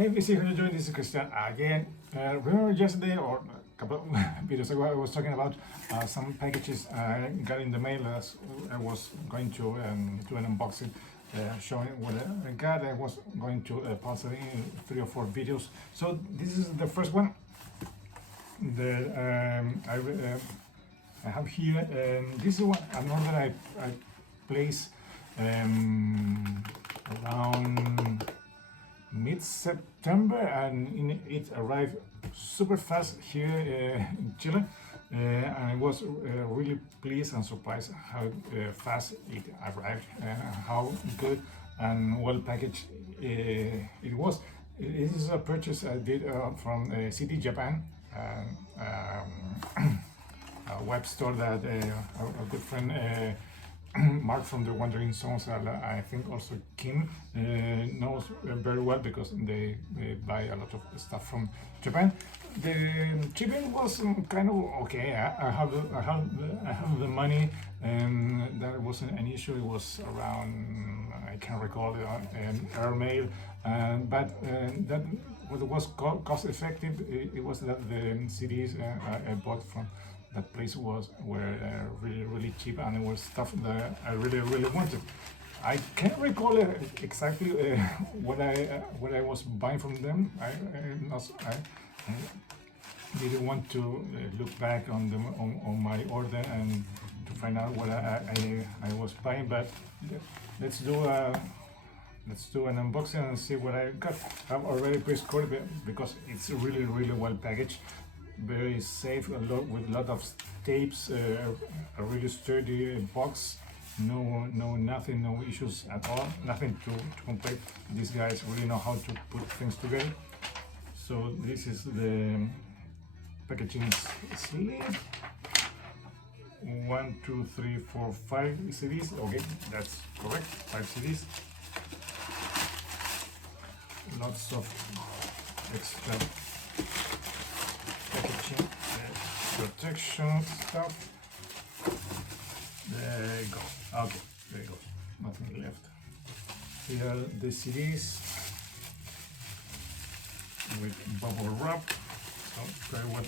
Hey, VC, how you doing? This is Christian again. Remember yesterday or a couple of videos ago, I was talking about some packages I got in the mail as I was going to do an unboxing, showing what I got. I was going to post it in 3 or 4 videos. So this is the first one that I have here. This is an order I placed around mid-September, and it arrived super fast here in Chile, and I was really pleased and surprised how fast it arrived, how good and well packaged it was. This is a purchase I did from City Japan, a web store that a good friend Mark from the Wandering Songs, I think also Kim knows very well because they buy a lot of stuff from Japan. The shipping was kind of okay. I have the money, and that wasn't an issue. It was around, I can't recall, airmail, but that what was cost effective. It was that the CDs I bought from that place were really cheap, and it was stuff that I really wanted. I can't recall exactly what I was buying from them. I didn't want to look back on my order and to find out what I was buying. But let's do an unboxing and see what I got. I've already pre-scored it because it's really well packaged, very safe, with a lot of tapes, a really sturdy box. Nothing, no issues at all, nothing to complain. These guys really know how to put things together. So this is the packaging sleeve. 1, 2, 3, 4, 5 CDs. Okay, that's correct. 5 CDs. Lots of extra packaging, protection stuff. There you go. Okay, there you go. Nothing left. Here are the CDs with bubble wrap. So very well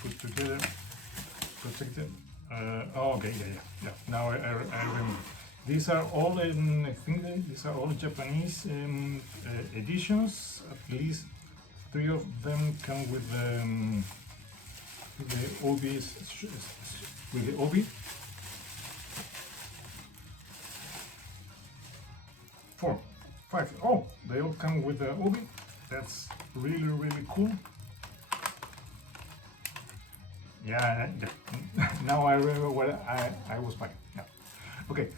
put together, protected. Okay, yeah. Now I remember. These are all I think these are all Japanese editions. At least 3 of them come with the OBs, with the OB. 4, 5. Oh, they all come with the OB. That's really cool. Yeah. Now I remember what I was buying. Yeah. Okay.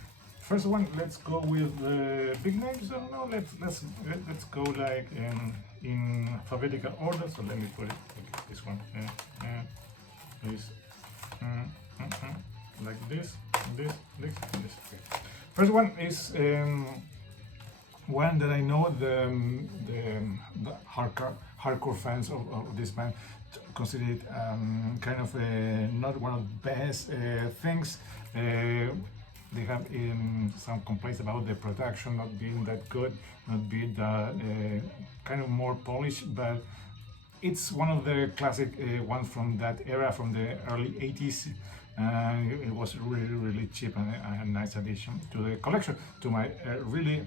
First one, let's go with big names. No, let's go like in alphabetical order. So let me put it like this one. This, like this. Okay. First one is one that I know the hardcore fans of this band consider it kind of not one of the best things. They have some complaints about the production not being that good, not being that kind of more polished, but it's one of the classic ones from that era, from the early 80s. It was really cheap and a nice addition to the collection, to my really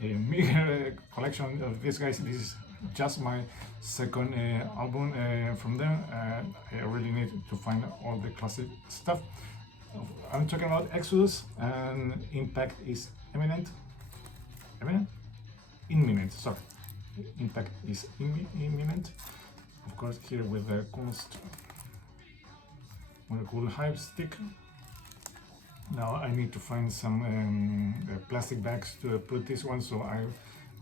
meager collection of these guys. This is just my second album from them. I really need to find all the classic stuff. I'm talking about Exodus, and Impact is imminent. Sorry, Impact is imminent. Of course, here with the cool hype stick. Now I need to find some plastic bags to put this one, so I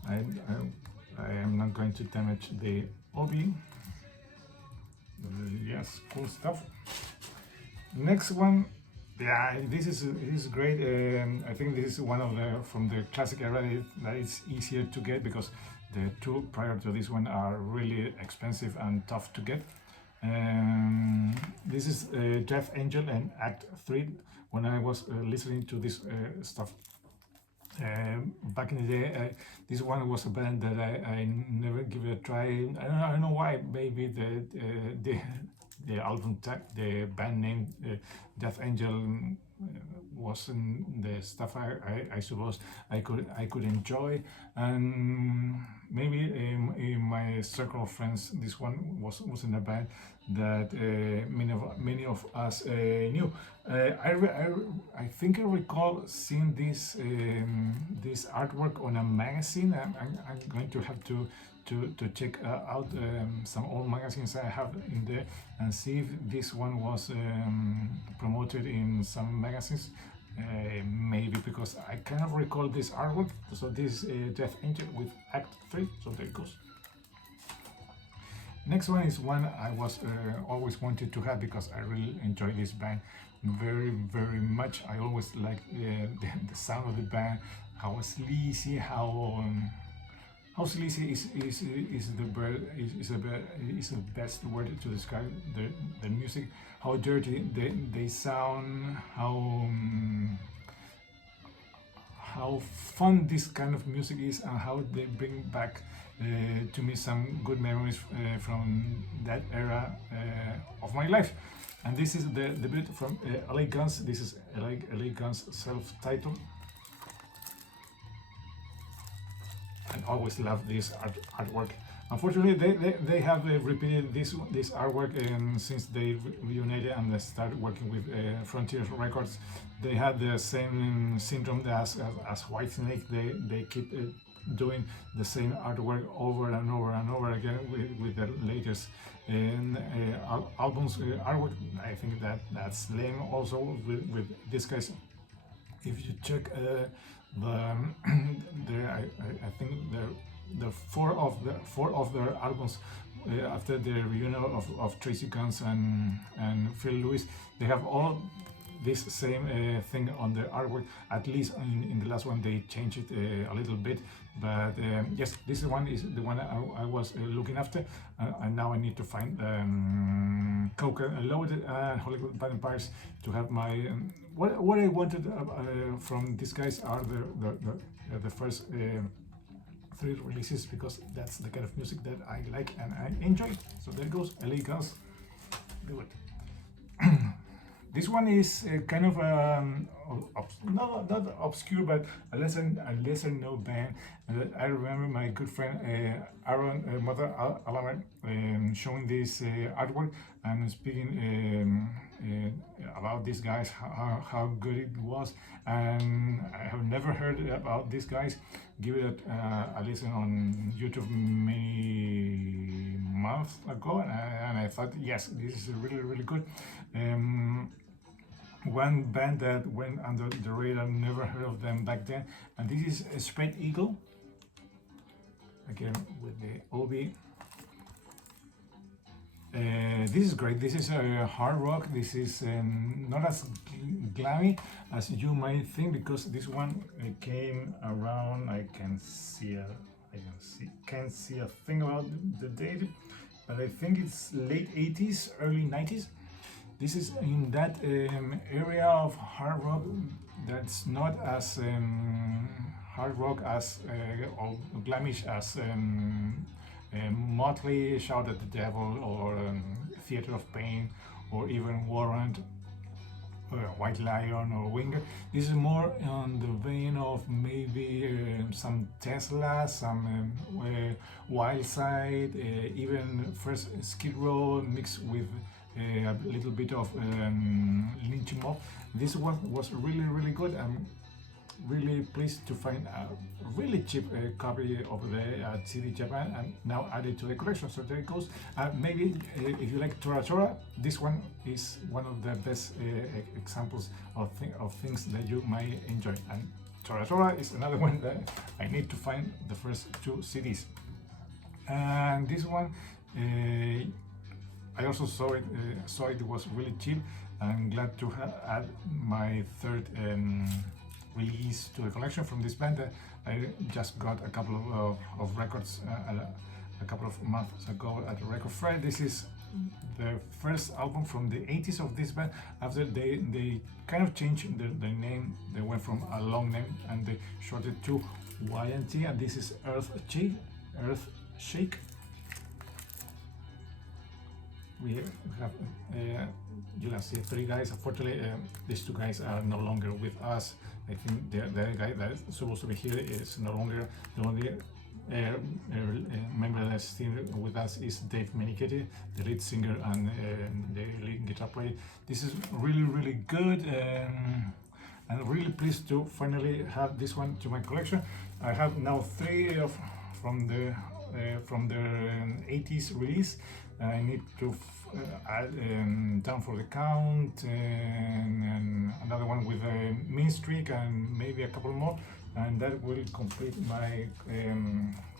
am not going to damage the OB. Yes, cool stuff. Next one. Yeah, this is great. I think this is one of from the classic era that is easier to get, because the 2 prior to this one are really expensive and tough to get. This is Death Angel and Act 3. When I was listening to this stuff Back in the day, this one was a band that I never give it a try. I don't know why. Maybe the album tag, the band name, Death Angel, wasn't the stuff I suppose I could enjoy, and maybe in my circle of friends, this one wasn't a band that many of us knew. I think I recall seeing this artwork on a magazine. I'm going to have to check out some old magazines I have in there and see if this one was promoted in some magazines. Maybe because I kind of recall this artwork. So this Death Angel with Act 3. So there it goes. Next one is one I was always wanted to have because I really enjoy this band very much. I always like the sound of the band, how sleazy, how sleazy is the best word to describe the music. How dirty they sound, how fun this kind of music is, and how they bring back to me some good memories from that era of my life. And this is the bit from LA Guns. This is LA Guns self-titled. And always love this artwork. Unfortunately, they have repeated this artwork since they reunited and they started working with Frontier Records. They had the same syndrome as Whitesnake. They keep doing the same artwork over and over again with the latest albums artwork. I think that's lame. Also with these guys, if you check I think the four of their albums after the reunion of Tracy Guns and Phil Lewis, they have all this same thing on the artwork. At least in the last one they changed it a little bit, but yes, this one is the one I was looking after, and now I need to find Coca Loaded and Hollywood Vampires to have my what I wanted from these guys are the first 3 releases, because that's the kind of music that I like and I enjoy. So there goes LA Guns. Do it. This one is kind of not obscure, but a lesser known band. I remember my good friend Aaron Mother Alamer showing this artwork and speaking about these guys, how good it was, and I have never heard about these guys. Give it a listen on YouTube many months ago, and I thought, yes, this is really good. One band that went under the radar, never heard of them back then, and this is Spread Eagle, again with the OB. This is great. This is hard rock. This is not as glammy as you might think, because this one came around. I can't see a thing about the date, but I think it's late 80s, early 90s. This is in that area of hard rock that's not as hard rock as or glamish as Motley, Shout at the Devil, or Theater of Pain, or even Warrant, White Lion, or Winger. This is more on the vein of maybe some Tesla, some Wild Side, even first Skid Row mixed with a little bit of Lynch Mob. This one was really good. I'm really pleased to find a really cheap copy of the CD Japan and now added to the collection. So there it goes. Maybe if you like Tora Tora, this one is one of the best examples of things that you might enjoy. And Tora Tora is another one that I need to find the first 2 CDs. And this one, I also saw it was really cheap. I'm glad to add my third release to the collection from this band. I just got a couple of records a couple of months ago at Record Fair. This is the first album from the 80s of this band. After they kind of changed the name. They went from a long name and they shortened to YNT, and this is Earth Shake. We have you can see 3 guys. Unfortunately, these 2 guys are no longer with us. I think the guy that is supposed to be here is no longer. The only member that's still with us is Dave Menichetti, the lead singer and the lead guitar player. This is really good. I'm really pleased to finally have this one to my collection. I have now 3 from the 80s release. I need to add Down for the Count and another one with a Mean Streak and maybe a couple more, and that will complete my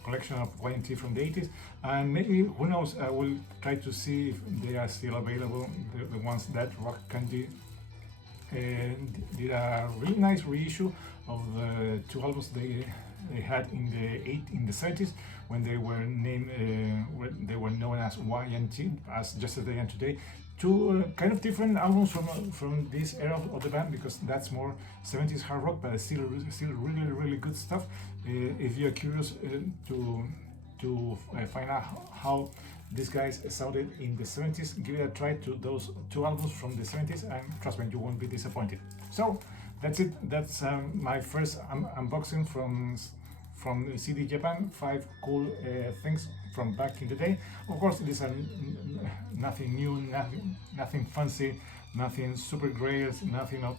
collection of YNT from the 80s. And maybe, who knows, I will try to see if they are still available, the ones that Rock Candy did a really nice reissue of the 2 albums they had in the 70s when they were named they were known as YNT, as Yesterday and Today. 2 kind of different albums from this era of the band, because that's more 70s hard rock, but it's still really good stuff. If you're curious to find out how these guys sounded in the 70s, give it a try to those 2 albums from the 70s, and trust me, you won't be disappointed. So that's it. That's my first unboxing from CD Japan. 5 cool things from back in the day. Of course, these are nothing new, nothing fancy, nothing super great, nothing of,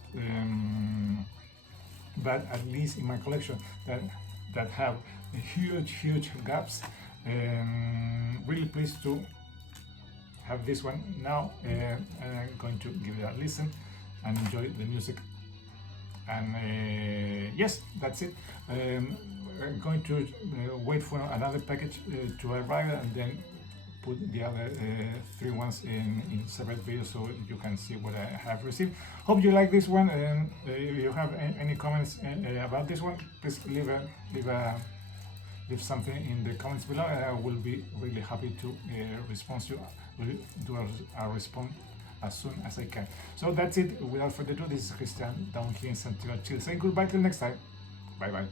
but at least in my collection that have huge gaps. Really pleased to have this one now. I'm going to give it a listen and enjoy the music. And yes, that's it. I'm going to wait for another package to arrive and then put the other 3 ones in separate videos so you can see what I have received. Hope you like this one. If you have any comments about this one, please leave something in the comments below. I will be really happy to respond to you. Will do a response as soon as I can. So that's it. Without further ado, this is Christian down here in Santiago, Chile, saying goodbye till next time. Bye bye.